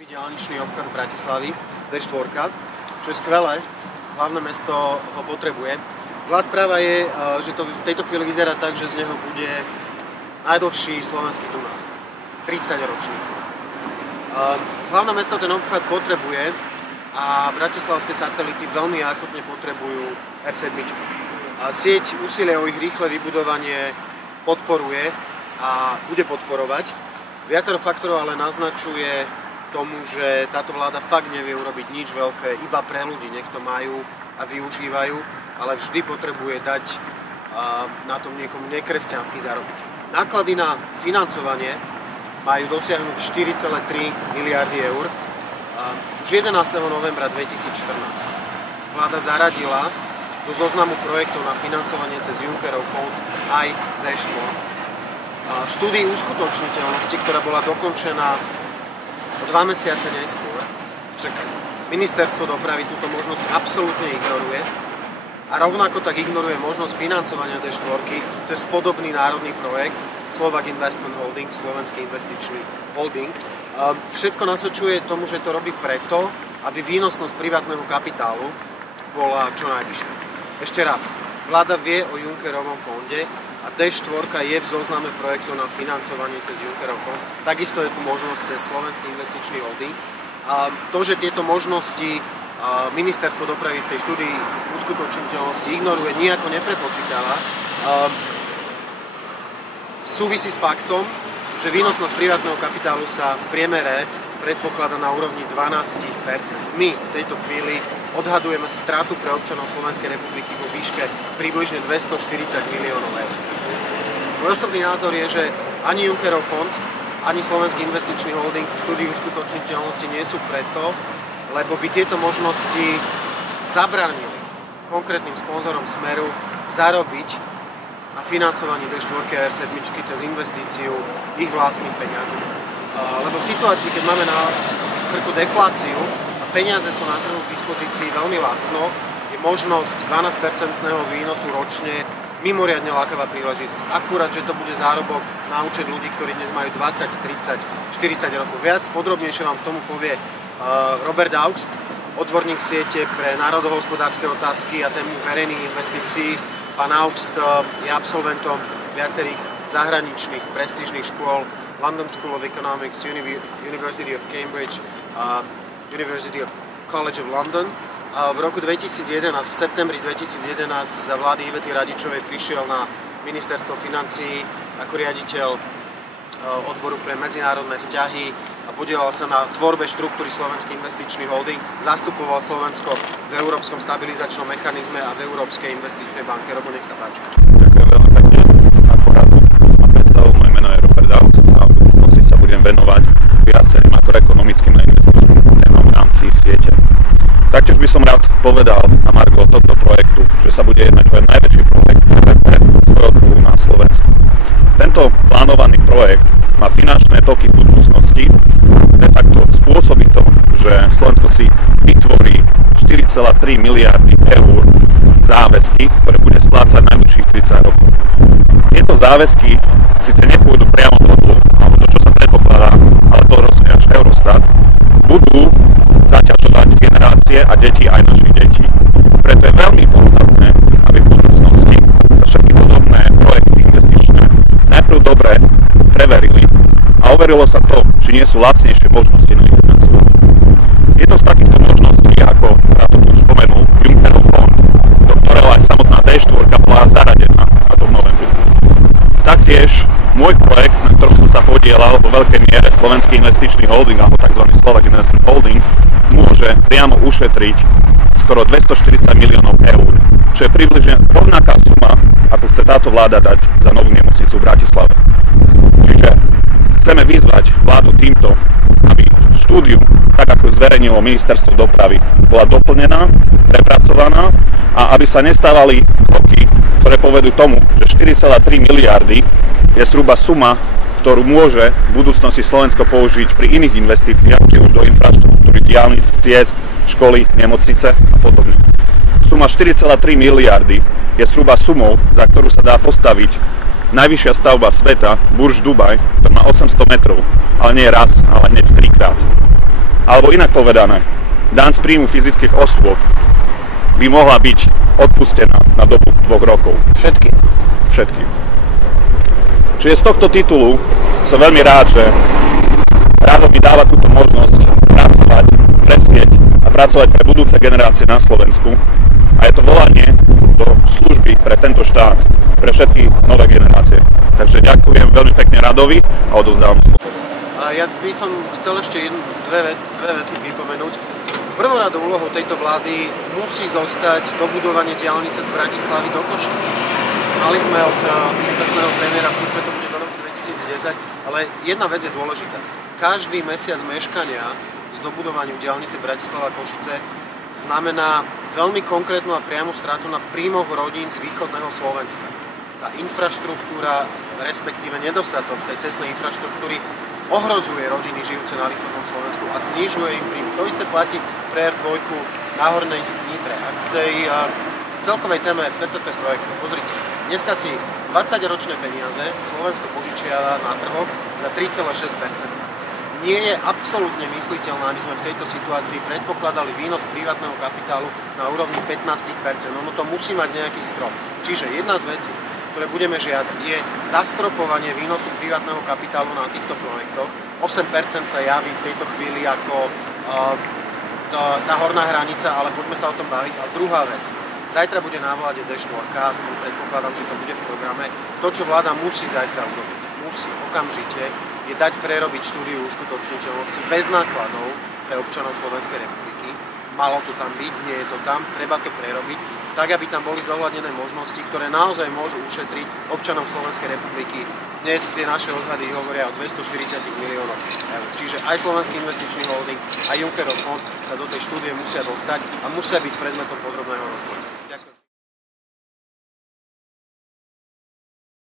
Diaľničný obchod Bratislavy, D4, čo je skvelé, hlavné mesto ho potrebuje. Zlá správa je, že to v tejto chvíli vyzerá tak, že z neho bude najdlhší slovenský tunel, 30-ročný. Hlavné mesto ten obchod potrebuje a bratislavské satelity veľmi akutne potrebujú R7. Sieť úsilie o ich rýchle vybudovanie podporuje a bude podporovať. Viacero faktorov ale naznačuje tomu, že táto vláda fakt nevie urobiť nič veľké iba pre ľudí, nech to majú a využívajú, ale vždy potrebuje dať na tom niekomu nekresťansky zarobiť. Náklady na financovanie majú dosiahnuť 4,3 miliardy eur. Už 11. novembra 2014 vláda zaradila do zoznamu projektov na financovanie cez Junckerov fond aj D4. V štúdii uskutočniteľnosti, ktorá bola dokončená o 2 mesiace neskôr, však ministerstvo dopravy túto možnosť absolútne ignoruje a rovnako tak ignoruje možnosť financovania D4 cez podobný národný projekt Slovak Investment Holding, Slovenský investičný holding. Všetko nasvedčuje tomu, že to robí preto, aby výnosnosť privátneho kapitálu bola čo najvyššia. Ešte raz, vláda vie o Junckerovom fonde a D4 je v zozname projektov na financovanie cez Junckerov fond. Takisto je tu možnosť cez Slovenský investičný holding. A to, že tieto možnosti ministerstvo dopravy v tej štúdii uskutočniteľnosti ignoruje, nijako neprepočítava, súvisí s faktom, že výnosnosť privátneho kapitálu sa v priemere predpokladá na úrovni 12%. My v tejto chvíli odhadujeme stratu pre občanov Slovenskej republiky vo výške približne 240 miliónov eur. Môj osobný názor je, že ani Junckerov fond, ani Slovenský investičný holding v štúdii uskutočniteľnosti nie sú preto, lebo by tieto možnosti zabránili konkrétnym sponzorom Smeru zarobiť na financovaní D4 a R7 cez investíciu ich vlastných peňazí. Lebo v situácii, keď máme na krku defláciu, peniaze sú na trhu k dispozícii veľmi lacno, je možnosť 12% výnosu ročne mimoriadne lákavá príležitosť. Akurát, že to bude zárobok na účet ľudí, ktorí dnes majú 20, 30, 40 rokov. Viac podrobnejšie vám k tomu povie Robert Augst, odborník siete pre národohospodárske otázky a tému verejných investícií. Pán Augst je absolventom viacerých zahraničných prestížnych škôl, London School of Economics, University of Cambridge, University of College of London. V roku 2011, v septembri 2011 za vlády Ivety Radičovej prišiel na ministerstvo financií ako riaditeľ odboru pre medzinárodné vzťahy a podielal sa na tvorbe štruktúry Slovenský investičný holding, zastupoval Slovensko v Európskom stabilizačnom mechanizme a v Európskej investičnej banke. Robo, nech sa páči. Ďakujem veľmi pekne. Ako rád mám predstavu, moje meno je Robert Augst a v budúcnosti sa budem venovať viacerým makroekonomickým a investičným témam v rámci siete. Taktiež by som rád povedal na margo tohto projektu, že sa bude jednať o najväčší projekt svojho druhu na Slovensku. Tento plánovaný projekt má finančné toky budúcnosti, de facto spôsobí to, že Slovensko si vytvorí 4,3 miliardy eur záväzky, ktoré bude splácať najbližších 30 rokov. Tieto záväzky síce nepôjdu priamo do dlhu, alebo to, čo sa predpokladá, ale to rozhodne až Eurostat, budú zaťažovať generácie a deti aj našich detí. Preto je veľmi podstatné, aby v budúcnosti sa všetky podobné projekty investičné najprv dobre preverili a overilo sa to, či nie sú lacnejšie možnosti na ich financovanie. Jednou z takýchto možností, ako to už spomenul, Junckerov fond, do ktorého aj samotná D4 bola zaradená, a to v novembri. Taktiež môj projekt, na ktorom som sa podielal vo veľkej miere Slovenský investičný holding, alebo tzv. Slovak Investment Holding, môže priamo ušetriť skoro 240 miliónov eur, čo je približne rovnaká suma, ako chce táto vláda dať za novú nemocnicu v Bratislave. Čiže chceme vyzvať vládu týmto, aby štúdiu, tak ako zverejnilo ministerstvo dopravy, bola doplnená, prepracovaná a aby sa nestávali kroky, ktoré povedú tomu, že 4,3 miliardy je zhruba suma, ktorú môže v budúcnosti Slovensko použiť pri iných investíciách, či už do infraštruktúry, diaľnic, ciest, školy, nemocnice a podobne. Suma 4,3 miliardy je zhruba sumou, za ktorú sa dá postaviť najvyššia stavba sveta, Burj Dubaj, ktorá má 800 metrov, ale nie raz, ale hneď 3-krát. Alebo inak povedané, daň z príjmu fyzických osôb by mohla byť odpustená na dobu 2 rokov. Všetky. Všetky. Čiže z tohto titulu som veľmi rád, že Rado mi dáva túto možnosť pracovať, presieť a pracovať pre budúce generácie na Slovensku. A je to volanie do služby pre tento štát, pre všetky nové generácie. Takže ďakujem veľmi pekne Radovi a odovzdávam slovo. Ja by som chcel ešte dve veci pripomenúť. Prvoradou úlohou tejto vlády musí zostať dobudovanie diaľnice z Bratislavy do Košíc. Mali sme od súčasného premiéra slib, že to bude do roku 2010, ale jedna vec je dôležitá. Každý mesiac meškania s dobudovaním diaľnice Bratislava-Košice znamená veľmi konkrétnu a priamu stratu na príjmoch rodín z východného Slovenska. Tá infraštruktúra, respektíve nedostatok tej cestnej infraštruktúry ohrozuje rodiny žijúce na východnom Slovensku a znižuje im príjmy. To isté platí pre R2 na Hornej Nitre. A k tej celkovej téme PPP projektu, pozrite, dneska si 20-ročné peniaze Slovensko požičiava na trhoch za 3,6%. Nie je absolútne mysliteľné, aby sme v tejto situácii predpokladali výnos privátneho kapitálu na úrovni 15%. Ono to musí mať nejaký strop. Čiže jedna z vecí, ktoré budeme žiadať, je zastropovanie výnosu privátneho kapitálu na týchto projektoch. 8% sa javí v tejto chvíli ako tá horná hranica, ale poďme sa o tom baviť. A druhá vec, zajtra bude na vláde D4, aspoň predpokladám, že to bude v programe. To, čo vláda musí zajtra urobiť, musí okamžite, je dať prerobiť štúdiu uskutočniteľnosti bez nákladov pre občanov Slovenskej republiky. Malo to tam byť, nie je to tam, treba to prerobiť, tak aby tam boli zohľadnené možnosti, ktoré naozaj môžu ušetriť občanom Slovenskej republiky. Dnes tie naše odhady hovoria o 240 miliónov eur. Čiže aj Slovenský investičný holding, aj Junckerov fond sa do tej štúdie musia dostať a musia byť predmetom podrobného rozpočtu. Ďakujem.